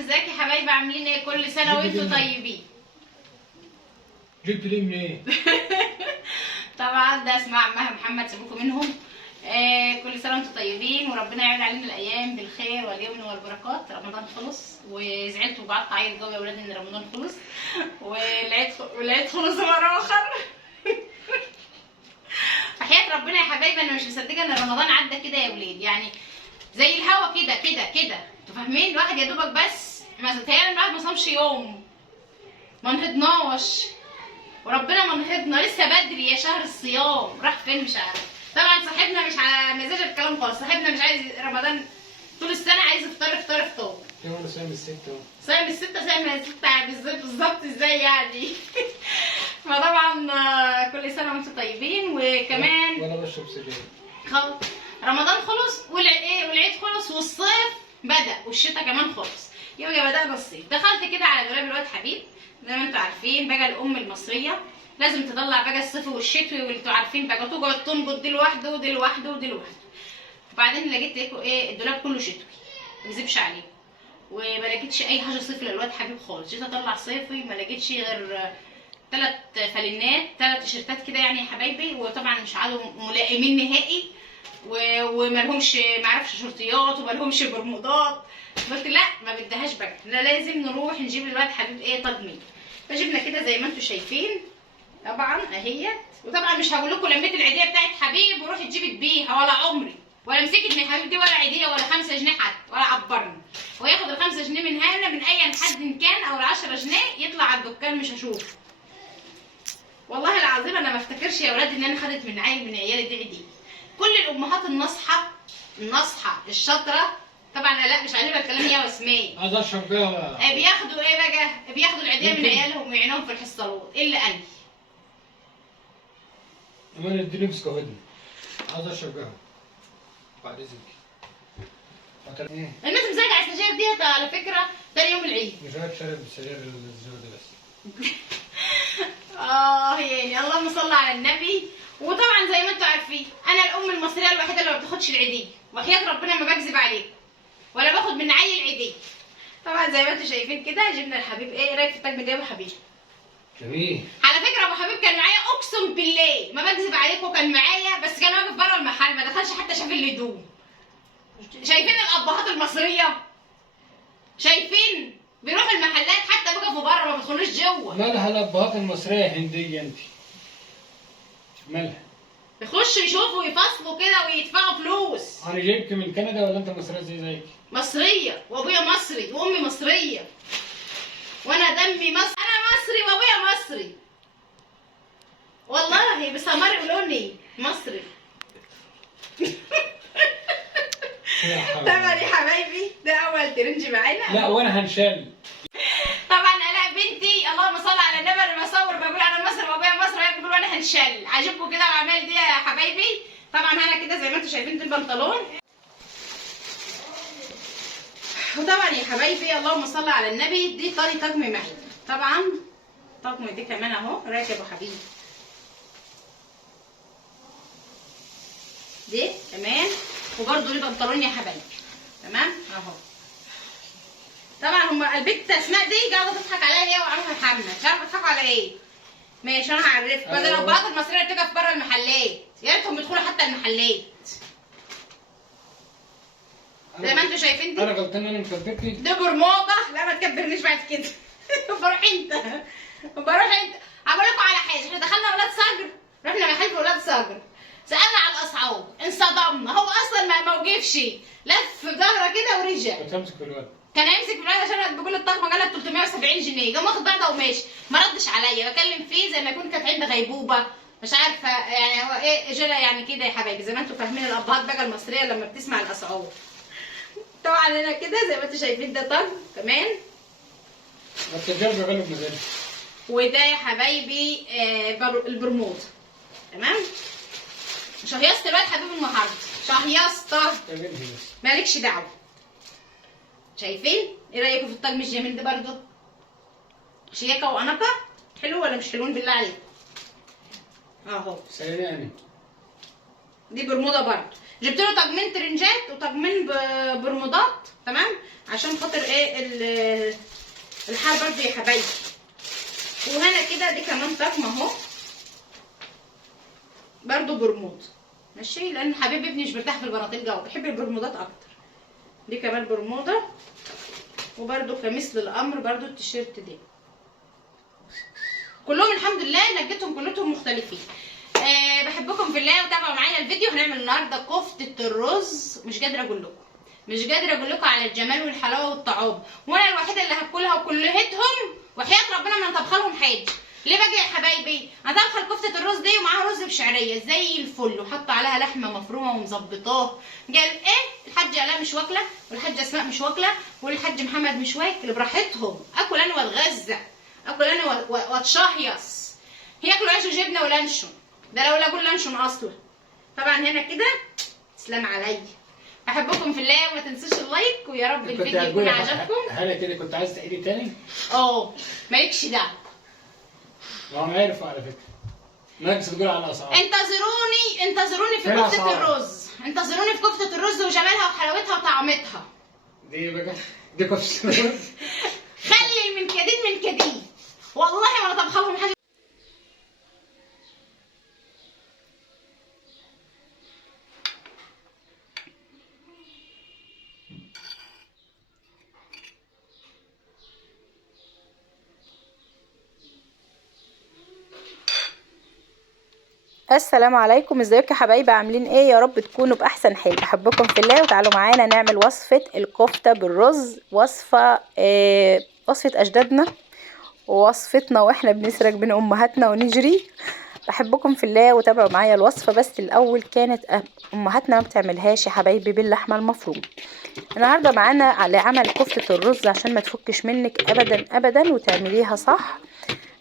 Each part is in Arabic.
ازيك يا حبايبي؟ عاملين ايه؟ كل سنه وانتم طيبين. جبت ليه منين؟ طبعا ده اسمع عمها محمد، سيبوكم منهم. كل سنه وانتم طيبين، وربنا يعود علينا الايام بالخير واليمن والبركات. رمضان خلص وزعلت وقعدت اعيط جوه يا ولاد ان رمضان خلص والعيد خلص مره اخر. فحياة ربنا يا حبايبي انا مش مصدقه ان رمضان عدى كده يا ولاد، يعني زي الهوا كده كده كده، انتوا فاهمين؟ الواحد يا دوبك بس تهيألي الواحد ما صامش يوم، ما نهضناش وربنا ما نهضنا، لسه بدري يا شهر الصيام، راح فين مش عارف. طبعا صاحبنا مش على مزاج الكلام خالص، صاحبنا مش عايز رمضان طول السنه، عايز افطار افطار افطار. انا صايم الستة اهو. صايم الستة، صايم الستة بالظبط ازاي يعني؟ فطبعا كل سنه وانتم طيبين. وكمان وانا بشرب سجاير. خلاص رمضان خلص والعيد خلص والصيف بدأ والشتاء كمان خلص، يبقى بدأنا الصيف. دخلت كده على دولاب الواد حبيب زي ما انتم عارفين، بقى الام المصريه لازم تطلع بقى الصيفي والشتوي، وانتوا عارفين بقى تقعد تنبض دي لوحده ودي لوحده ودي لوحده. وبعدين لقيت ايه الدولاب كله شتوي، ما اكذبش عليكم، وما لقيتش اي حاجه صيفي للواد حبيب خالص. جيت اطلع صيفي ما لقيتش غير 3 فانلات 3 تيشيرتات كده يعني يا حبايبي، وطبعا مش عادوا ملائمين نهائي، ومالهمش معرفش شرطيات ومالهمش برمودات. قلت لا ما بدهاش بقى، لا لازم نروح نجيب للواد حبيب ايه طقمين. فجبنا كده زي ما انتم شايفين طبعا اهيت. وطبعا مش هقول لكم لميت العيديه بتاعت حبيب وروحي تجيبي بيها، ولا عمري ولا مسكت من حبيب دي ولا عيديه ولا 5 جنيه حتى ولا عبرني، وياخد ال5 جنيه من هنا من اي حد كان او ال10 جنيه يطلع على الدكان مش هشوفه. والله العظيم انا ما افتكرش يا ولاد ان انا خدت من عيل من عيالي دي عيديه. كل الامهات الناصحه الشاطره، طبعا انا لا مش عاجبها الكلام يا واسماء، عايز اشرب قهوه. بياخدوا ايه بقى؟ بياخدوا العيديه من عيالهم ويعينوهم في الحصالات الا انا. امان اديني امسك اهدني، عايز اشرب قهوه بعد اذنك. ايه؟ الناس مساجعه السجاير ديت على فكره تاني يوم العيد. مش عارف شارب السجاير الزبده بس. يعني اللهم صل على النبي. وطبعا زي ما انتم عارفين انا الام المصريه الوحيده اللي ما بتاخدش العيديه، وحياه ربنا ما بكذب عليكم ولا باخد من عيل عيديه. طبعا زي ما انتم شايفين كده جبنا الحبيب. ايه رايك في الطقم ده يا ابو حبيب؟ جميل. على فكره ابو حبيب كان معايا اقسم بالله ما بكذب عليكم، كان معايا بس كان واقف بره المحل ما دخلش حتى شاف الهدوم. شايفين الابهات المصريه؟ شايفين بيروحوا المحلات حتى بيقفوا بره ما بيدخلوش جوه. مالها الابهات المصريه هنديه انت؟ مالها؟ بيخشوا يشوفوا ويفصلوا كده ويدفعوا فلوس. انا جايبك من كندا ولا انت مصريه زيك؟ مصريه وابويا مصري وامي مصريه وانا دمي مصري، انا مصري وابويا مصري والله، بس عمال يقولوا لي مصري. طبعا يا حبايبي ده اول ترنج معانا. لا وانا هنشال. طبعا انا بنتي اللهم صل على النبي انا بصور بقول انا مصري وابويا مصري، وهي بتقول وانا هنشل. عاجبكم كده الاعمال دي يا حبايبي؟ طبعا انا كده زي ما انتم شايفين ده البنطلون. وطبعا يا حبايبي اللهم صل على النبي دي طقم معي. طبعا طقم دي كمان اهو راكب يا حبيبي، دي كمان وبرده ليه بنطلون يا حبايبي تمام اهو. طبعا هم البت اسماء دي قاعده تضحك عليا هي وعمها محمد، مش عارفه بيضحكوا على ايه. ماشي انا هعرفك. بدل الابهات المصريه اللي بتقف بره المحلات يا ريتهم بيدخلوا حتى المحلات. زي ما انتم شايفين دي انا غلطان انا مكبرتني. دي برموده. لا ما تكبرنيش بعد كده. بروح انت هقول لكم على حاجه. احنا دخلنا اولاد صقر، رحنا محل في اولاد صقر، سالنا على الاسعار انصدمنا. هو اصلا ما وقفش، لف بظهره كده ورجع. بتمسك في الواد كان هيمسك في الولاد عشان بيقول الطقم جالها ب 370 جنيه، قام واخد بعضه وماشي. ما ردش عليا، بكلم فيه زي ما يكون كانت عنده غيبوبه مش عارفه يعني هو ايه اجاله يعني كده يا حبايبي. زي ما انتم فاهمين الابهات بقى المصريه لما بتسمع الاسعار. طبعا انا كده زي ما انتم شايفين ده طقم كمان. التجار بيغلب مزاجي. وده يا حبايبي البرموده تمام. شهيصت الواد حبيبي النهارده، شهيصته مالكش دعوه. شايفين؟ ايه رايكم في الطقم الجميل ده برضه؟ شياكه واناقه. حلو ولا مش حلوين بالله عليكم؟ اهو سيراني. دي برموده برضه. جبت له طقمين ترنجات وطقمين برمودات تمام، عشان عشان خاطر ايه الحار برضه يا حبايبي. وهنا كده دي كمان طقم اهو برضه برمودا ماشي، لان حبيب ابني مش مرتاح في البناطيل جو، بحب البرمودات اكتر. دي كمان برمودا، وبرده كمثل الامر برده التيشيرت ده. كلهم الحمد لله نجيتهم كلهم مختلفين. بحبكم في الله وتابعوا معايا الفيديو. هنعمل النهارده كفته الرز، مش قادره اقول لكم على الجمال والحلاوه والطعام، وانا الوحيده اللي هاكلها وكلهتهم وحياه ربنا ما طبخ لهم حاجه. ليه بقى يا حبايبي؟ انا طبخه كفته الرز دي ومعاها رز بشعريه زي الفل، وحط عليها لحمه مفرومه ومظبطاه. قال ايه الحاجه الاء مش واكله، والحاجه اسماء مش واكله، والحاج محمد مش واكل، براحتهم. اكل انا واتغذى، اكل انا واتشهيص. ياكلوا عيش وجبنه ولانشون، ده لو لا اقول لانشون اصلا. طبعا هنا كده تسلم عليا. احبكم في الله وما تنسوش اللايك، ويا رب الفيديو يكون عجبكم. هلا كده كنت عايز تعيدي تاني؟ مالكش دعوه. ما انا عارف على فكره. مالكش تقول على الاسعار. انتظروني في كفته الرز، انتظروني في كفته الرز وجمالها وحلاوتها وطعمتها. دي بقى دي كفته الرز. خلي المنكدين والله ولا طبخ لهم حاجه. السلام عليكم، ازيكم يا حبايبي؟ عاملين ايه؟ يا رب تكونوا باحسن حال. احبكم في الله، وتعالوا معانا نعمل وصفه الكفته بالرز. وصفه اجدادنا ووصفتنا واحنا بنسرق بين امهاتنا ونجري. بحبكم في الله وتابعوا معايا الوصفه. بس الاول كانت امهاتنا ما بتعملهاش يا حبايبي باللحمه المفرومه. النهارده معانا لعمل كفته الرز عشان ما تفكش منك ابدا ابدا وتعمليها صح.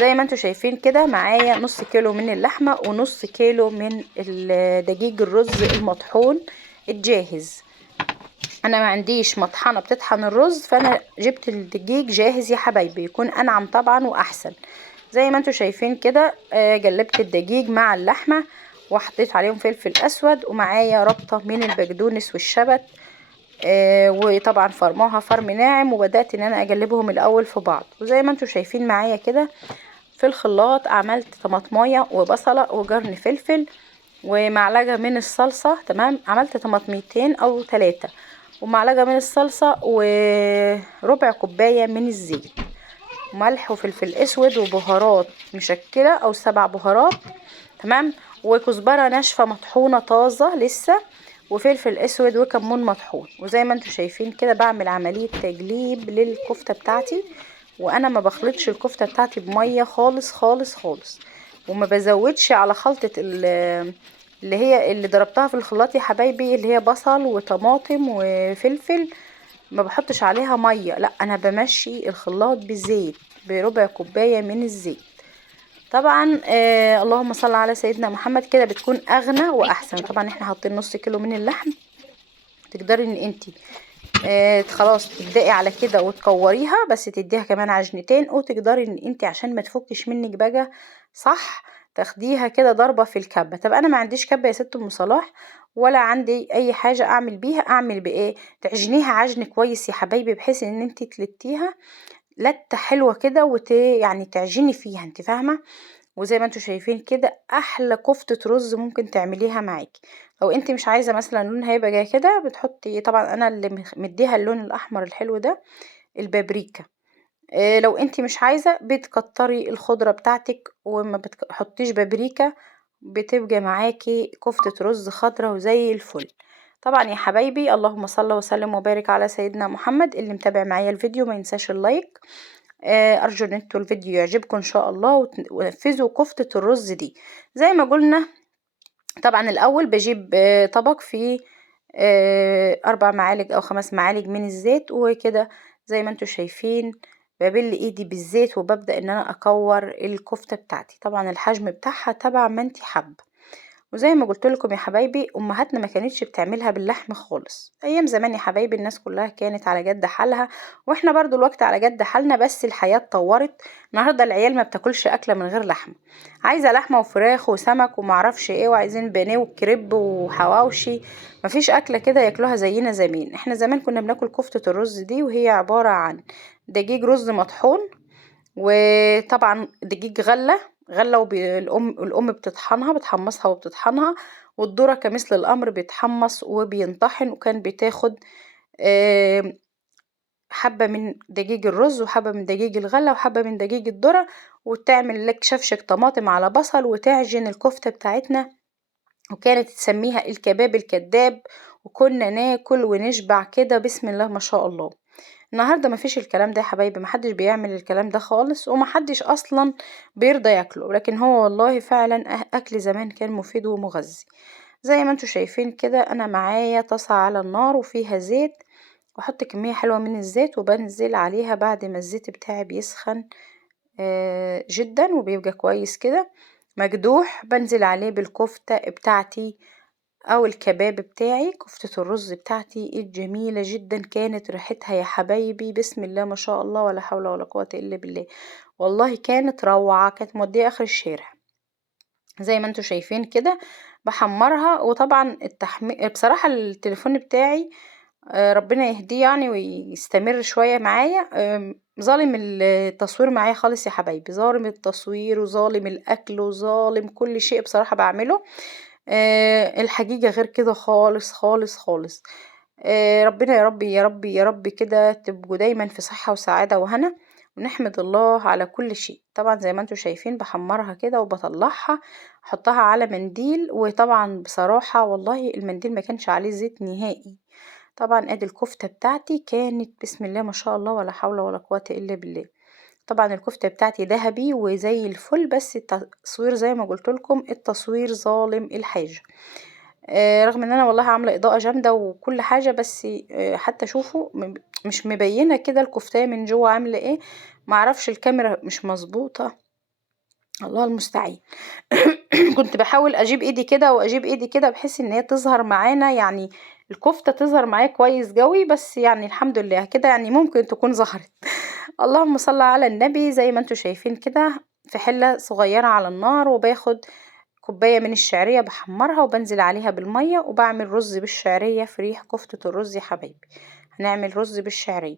زي ما انتوا شايفين كده معايا نص كيلو من اللحمه ونص كيلو من دقيق الرز المطحون الجاهز. انا ما عنديش مطحنه بتطحن الرز، فانا جبت الدقيق جاهز يا حبايبي، يكون انعم طبعا واحسن. زي ما انتوا شايفين كده جلبت الدقيق مع اللحمه وحطيت عليهم فلفل اسود، ومعايا ربطه من البقدونس والشبت وطبعا فرماها فرم ناعم، وبدات ان انا اقلبهم الاول في بعض. وزي ما انتوا شايفين معايا كده في الخلاط عملت طماطمايه وبصله وقرن فلفل ومعلقه من الصلصه. تمام، عملت طماطميتين او 3 ومعلقه من الصلصه وربع كوبايه من الزيت، ملح وفلفل اسود وبهارات مشكله او 7 بهارات. تمام، وكزبره ناشفه مطحونه طازه لسه، وفلفل اسود وكمون مطحون. وزي ما انتوا شايفين كده بعمل عمليه تجليب للكفته بتاعتي، وانا ما بخلطش الكفته بتاعتي بميه خالص خالص خالص، وما بزودش على خلطه اللي ضربتها في الخلاط يا حبايبي، اللي هي بصل وطماطم وفلفل. ما بحطش عليها ميه، لا انا بمشي الخلاط بالزيت بربع كوبايه من الزيت. طبعا اللهم صل على سيدنا محمد، كده بتكون اغنى واحسن. طبعا احنا حاطين نص كيلو من اللحم، تقدري ان انتي خلاص تبدأي على كده وتكوريها، بس تديها كمان عجنتين، وتقدري ان انت عشان ما تفكش منك بقى صح تاخديها كده ضربة في الكبة. طب انا ما عنديش كبة يا ست ام صلاح، ولا عندي اي حاجة اعمل بيها. اعمل بايه؟ تعجنيها عجن كويس يا حبايبي، بحيث ان انت تلتيها لتة حلوة كده يعني تعجني فيها، انت فاهمة؟ وزي ما انتوا شايفين كده احلى كفتة رز ممكن تعمليها معاكي. لو انت مش عايزة مثلا لونها يبقى جاي كده، بتحطي طبعا انا اللي مديها اللون الاحمر الحلو ده البابريكا. لو انت مش عايزة بتكتري الخضرة بتاعتك وما بتحطيش بابريكا، بتبقى معاكي كفتة رز خضرة وزي الفل. طبعا يا حبايبي اللهم صل وسلم وبارك على سيدنا محمد. اللي متابع معايا الفيديو ما ينساش اللايك. ارجو ان انتوا الفيديو يعجبكم ان شاء الله، ونفذوا كفتة الرز دي زي ما قلنا. طبعا الاول بجيب طبق فيه 4 معالق او 5 معالق من الزيت، وكده زي ما انتوا شايفين ببل ايدي بالزيت وببدأ ان انا اكور الكفتة بتاعتي. طبعا الحجم بتاعها تبع ما انتي حابة. وزي ما قلت لكم يا حبايبي امهاتنا ما كانتش بتعملها باللحم خالص. ايام زمان يا حبايبي الناس كلها كانت على جد حالها، واحنا برضو الوقت على جد حالنا، بس الحياة اتطورت. النهارده العيال ما بتاكلش اكله من غير لحمه، عايزه لحمه وفراخ وسمك ومعرفش ايه، وعايزين بانيه وكريب وحواوشي. مفيش اكله كده ياكلوها زينا زمان. احنا زمان كنا بناكل كفتة الرز دي، وهي عبارة عن دقيق رز مطحون، وطبعا دقيق غلة الأم بتطحنها، بتحمصها وبتطحنها، والذرة كمثل الأمر بيتحمص وبينطحن. وكان بتاخد حبة من دقيق الرز، وحبة من دقيق الغلة، وحبة من دقيق الذرة، وتعمل لك شفشك طماطم على بصل، وتعجن الكفتة بتاعتنا، وكانت تسميها الكباب الكداب. وكنا ناكل ونشبع كده بسم الله ما شاء الله. النهارده مفيش الكلام ده يا حبايبي، محدش بيعمل الكلام ده خالص، ومحدش اصلا بيرضى ياكله. لكن هو والله فعلا اكل زمان كان مفيد ومغذي. زي ما انتوا شايفين كده انا معايا طاسة على النار وفيها زيت، واحط كمية حلوة من الزيت، وبنزل عليها بعد ما الزيت بتاعي بيسخن جدا وبيبقى كويس كده مجدوح. بنزل عليه بالكفتة بتاعتي او الكباب بتاعي، كفتة الرز بتاعتي الجميلة جدا. كانت ريحتها يا حبايبي بسم الله ما شاء الله، ولا حول ولا قوة الا بالله. والله كانت روعة، كانت مودية اخر الشارع. زي ما انتوا شايفين كده بحمرها. وطبعا بصراحة التليفون بتاعي ربنا يهديه يعني ويستمر شوية معايا، ظالم التصوير معايا خالص يا حبايبي، ظالم التصوير وظالم الاكل وظالم كل شيء بصراحة بعمله. الحقيقة غير كده خالص خالص خالص. ربنا يا رب يا رب يا رب كده تبقوا دايما في صحة وسعادة وهنا، ونحمد الله على كل شيء. طبعا زي ما انتوا شايفين بحمرها كده وبطلعها احطها على منديل. وطبعا بصراحة والله المنديل ما كانش عليه زيت نهائي. طبعا ادي الكفتة بتاعتي كانت بسم الله ما شاء الله، ولا حول ولا قوة الا بالله. طبعا الكفتة بتاعتي ذهبي وزي الفل، بس التصوير زي ما قلت لكم التصوير ظالم الحاجة. رغم ان انا والله عاملة اضاءة جامدة وكل حاجة، بس حتى شوفوا مش مبينة كده الكفتة من جوه عاملة ايه. معرفش الكاميرا مش مظبوطة، الله المستعان. كنت بحاول اجيب ايدي كده واجيب ايدي كده بحيث ان هي تظهر معانا، يعني الكفتة تظهر معايا كويس قوي، بس يعني الحمد لله كده يعني ممكن تكون ظهرت. اللهم صل على النبي. زي ما انتوا شايفين كده في حلة صغيرة على النار، وباخد كوباية من الشعرية بحمرها وبنزل عليها بالمية، وبعمل رز بالشعرية في ريح كفتة الرز يا حبايبي. هنعمل رز بالشعرية.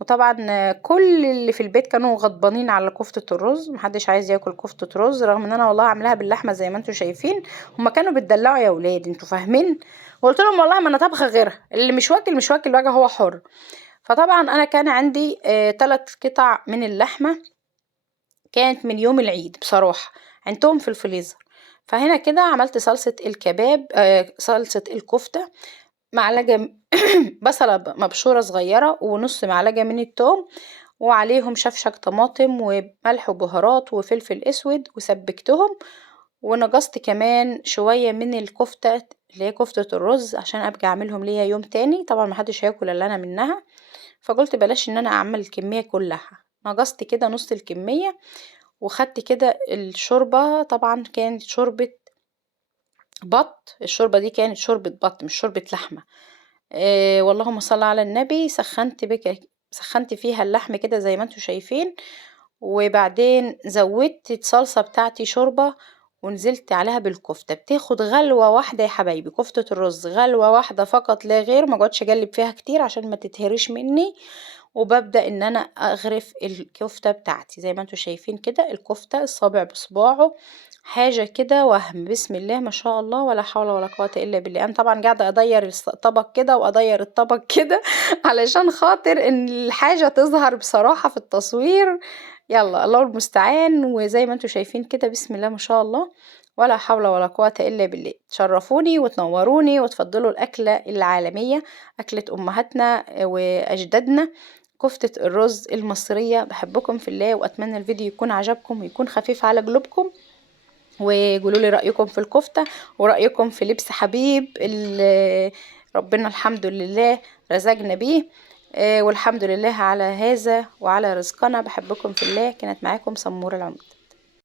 وطبعا كل اللي في البيت كانوا غضبانين على كفتة الرز، محدش عايز ياكل كفتة رز، رغم ان انا والله عاملاها باللحمة زي ما انتوا شايفين. هما كانوا بيتدلعوا يا ولاد انتوا فاهمين. وقلت لهم والله ما انا طبخة غيرها، اللي مش واكل مش واكل بقى هو حر. فطبعا انا كان عندي 3 قطع من اللحمة، كانت من يوم العيد بصراحة عندهم في الفريزر. فهنا كده عملت صلصة الكباب، صلصة الكفتة، معلقة بصلة مبشورة صغيرة، ونص معلقة من التوم، وعليهم شفشق طماطم وملح وبهارات وفلفل اسود، وسبكتهم. ونقصت كمان شوية من الكفتة اللي هي كفتة الرز عشان ابقى اعملهم ليا يوم تاني. طبعا محدش هياكل الا انا منها، فقلت بلاش ان انا اعمل الكمية كلها. نقصت كده نص الكمية، وخدت كده الشوربة. طبعا كانت شوربة بط، الشوربة دي كانت شوربة بط مش شوربة لحمة. واللهم صل على النبي. سخنت فيها اللحم كده زي ما انتوا شايفين، وبعدين زودت الصلصة بتاعتي شوربة، ونزلت عليها بالكفتة. بتاخد غلوة واحدة يا حبايبي، كفتة الرز غلوة واحدة فقط لا غير، ما اقعدش اقلب فيها كتير عشان ما تتهرش مني. وببدأ ان انا اغرف الكفتة بتاعتي زي ما انتوا شايفين كده، الكفتة الصابع بصباعه، حاجة كده وهم بسم الله ما شاء الله، ولا حول ولا قوة الا بالله. انا طبعا قاعدة ادير الطبق كده وادير الطبق كده علشان خاطر ان الحاجة تظهر بصراحة في التصوير. يلا الله المستعان. وزي ما انتوا شايفين كده بسم الله ما شاء الله، ولا حول ولا قوة الا بالله. تشرفوني وتنوروني وتفضلوا الاكلة العالمية، اكلة امهاتنا واجدادنا، كفتة الرز المصرية. بحبكم في الله، واتمنى الفيديو يكون عجبكم ويكون خفيف على قلوبكم. وقولوا لي رأيكم في الكفتة، ورأيكم في لبس حبيب ربنا الحمد لله رزقنا بيه. والحمد لله على هذا وعلى رزقنا. بحبكم في الله. كانت معاكم سمورة العمود.